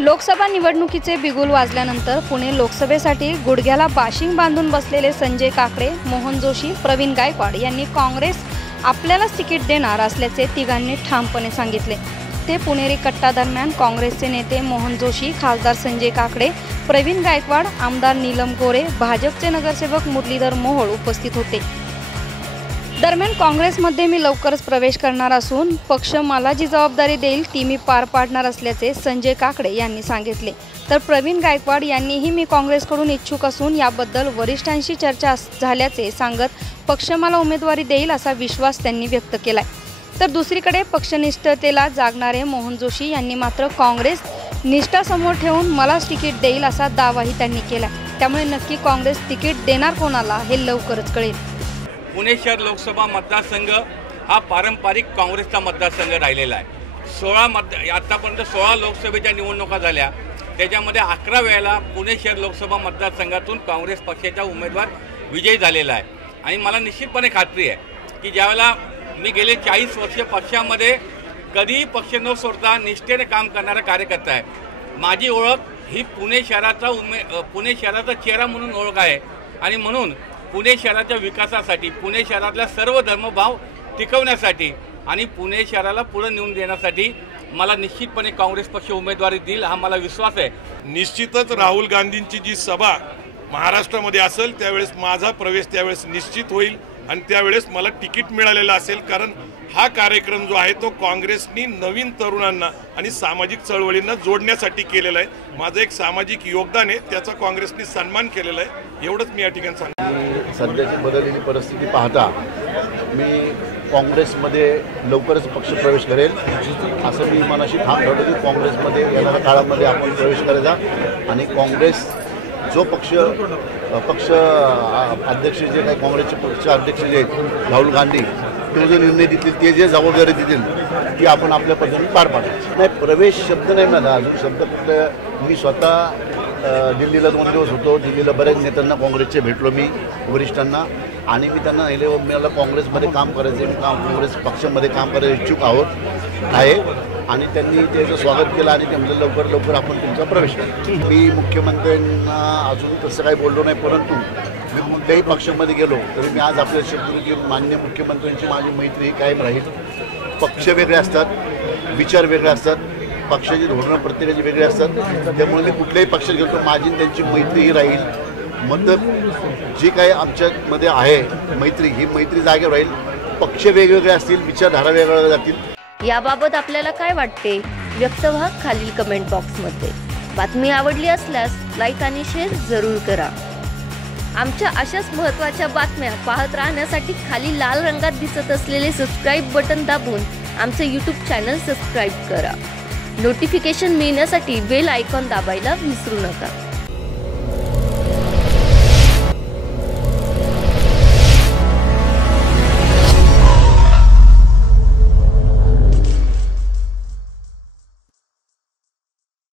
लोकसभा निवडणुकीचे बिगुल वाजल्यानंतर पुणे लोकसभेसाठी गुडघ्याला बाशिंग बांधून बसलेले संजय काकडे मोहन जोशी प्रवीण गायकवाड यांनी काँग्रेस आपल्यालाच तिकीट देणार असल्याचे तिघांनी ठामपणे सांगितले. ते पुणेरी कट्टा दरम्यान काँग्रेसचे नेते मोहन जोशी खासदार संजय काकडे प्रवीण गायकवाड आमदार नीलम गोरे भाजपचे नगरसेवक मुरलीधर मोहोळ उपस्थित होते. दरम्यान काँग्रेसमध्ये मी लवकरच प्रवेश करणार असून पक्ष मला जी जबाबदारी देईल ती मी पार पाडणार असल्याचे संजय काकडे यांनी सांगितले. तर प्रवीण गायकवाड यांनीही मी काँग्रेसकडून इच्छुक असून याबद्दल वरिष्ठांशी चर्चा झाल्याचे सांगत पक्ष मला उमेदवारी देईल असा विश्वास त्यांनी व्यक्त केला तर दुसरीकडे पक्षनिष्ठतेला जागणारे मोहन जोशी यांनी मात्र काँग्रेस निष्ठा समोर ठेवून मलाच तिकीट देईल असा दावाही त्यांनी केला त्यामुळे नक्की काँग्रेस तिकीट देणार कोणाला हे लवकरच कळेल. पुणे शहर लोकसभा मतदारसंघ हा पारंपरिक काँग्रेसचा मतदारसंघ राहिलेला आहे. सोळा मत आत्तापर्यंत सोळा लोकसभेच्या निवडणुका झाल्या. त्याच्यामध्ये अकरा वेळेला पुणे शहर लोकसभा मतदारसंघातून काँग्रेस पक्षाचा उमेदवार विजयी झालेला आहे. आणि मला निश्चितपणे खात्री आहे की ज्यावेळेला मी गेले चाळीस वर्ष पक्षामध्ये कधीही पक्ष न सोडता निष्ठेने काम करणारा कार्यकर्ता आहे. माझी ओळख ही पुणे शहराचा उमे पुणे शहराचा चेहरा म्हणून ओळख आहे. आणि म्हणून पुणे शहराच्या विकासासाठी पुणे शहरातल्या सर्व धर्मभाव टिकवण्यासाठी आणि पुणे शहराला पुढे नेऊन देण्यासाठी मला निश्चितपणे काँग्रेस पक्ष उमेदवारी देईल हा मला विश्वास आहे. निश्चितच राहुल गांधींची जी सभा महाराष्ट्रामध्ये असेल त्यावेळेस माझा प्रवेश त्यावेळेस निश्चित होईल आणि त्यावेळेस मला तिकीट मिळालेलं असेल कारण हा कार्यक्रम जो आहे तो काँग्रेसनी नवीन तरुणांना आणि सामाजिक चळवळींना जोडण्यासाठी केलेला आहे. माझं एक सामाजिक योगदान आहे त्याचा काँग्रेसनी सन्मान केलेला आहे. एवढंच मी या ठिकाणी सांगतो. सध्याची बदललेली परिस्थिती पाहता मी काँग्रेसमध्ये लवकरच पक्षप्रवेश करेल. असं मी मनाशी ठाम ठेवतो की काँग्रेसमध्ये येणाऱ्या काळामध्ये आपण प्रवेश करायचा आणि काँग्रेस जो पक्ष पक्ष अध्यक्ष जे काही काँग्रेसचे पक्ष अध्यक्ष जे आहेत राहुल गांधी ते जो निर्णय देतील ते जे जबाबदारी देतील ती आपण आपल्या पद्धतीने पार पाडू नाही प्रवेश शब्द नाही मला अजून शब्द कुठलं मी स्वतः दिल्लीला दोन दिवस होतो. दिल्लीला बऱ्याच नेत्यांना काँग्रेसचे भेटलो मी वरिष्ठांना. आणि मी त्यांना त्यांनाहिले मला काँग्रेसमध्ये काम करायचं मी काम काँग्रेस पक्षामध्ये काम करायला इच्छुक आहोत आहे. आणि त्यांनी त्याचं स्वागत केलं आणि ते म्हणजे लवकर लवकर आपण तुमचा प्रवेश मी मुख्यमंत्र्यांना अजून तसं काही बोललो नाही परंतु मी कोणत्याही पक्षामध्ये गेलो तरी मी आज आपल्या शब्द की मान्य मुख्यमंत्र्यांची माझी मैत्री कायम राहील. पक्ष वेगळे असतात विचार वेगळे असतात. पक्षाची धोरणं प्रत्येकाची वेगळी असतात. त्यामुळे मी कुठल्याही पक्षात गेलो माझी त्यांची मैत्री ही राहील. मत जी काही आमच्यामध्ये आहे मैत्री ही मैत्री जागेवर राहील. पक्ष वेगवेगळे असतील विचारधारा वेगवेगळ्या जातील. याबाबत आपल्याला काय वाटते? व्यक्त व्हा खालील कमेंट बॉक्समध्ये बातमी आवडली असल्यास लाईक आणि शेअर जरूर करा. आमच्या अशाच महत्त्वाच्या बातम्या पाहत राहण्यासाठी खाली लाल रंगात दिसत असलेले सबस्क्राईब बटन दाबून आमचे यूट्यूब चॅनल सबस्क्राईब करा. नोटिफिकेशन मिळण्यासाठी बेल आयकॉन दाबायला विसरू नका.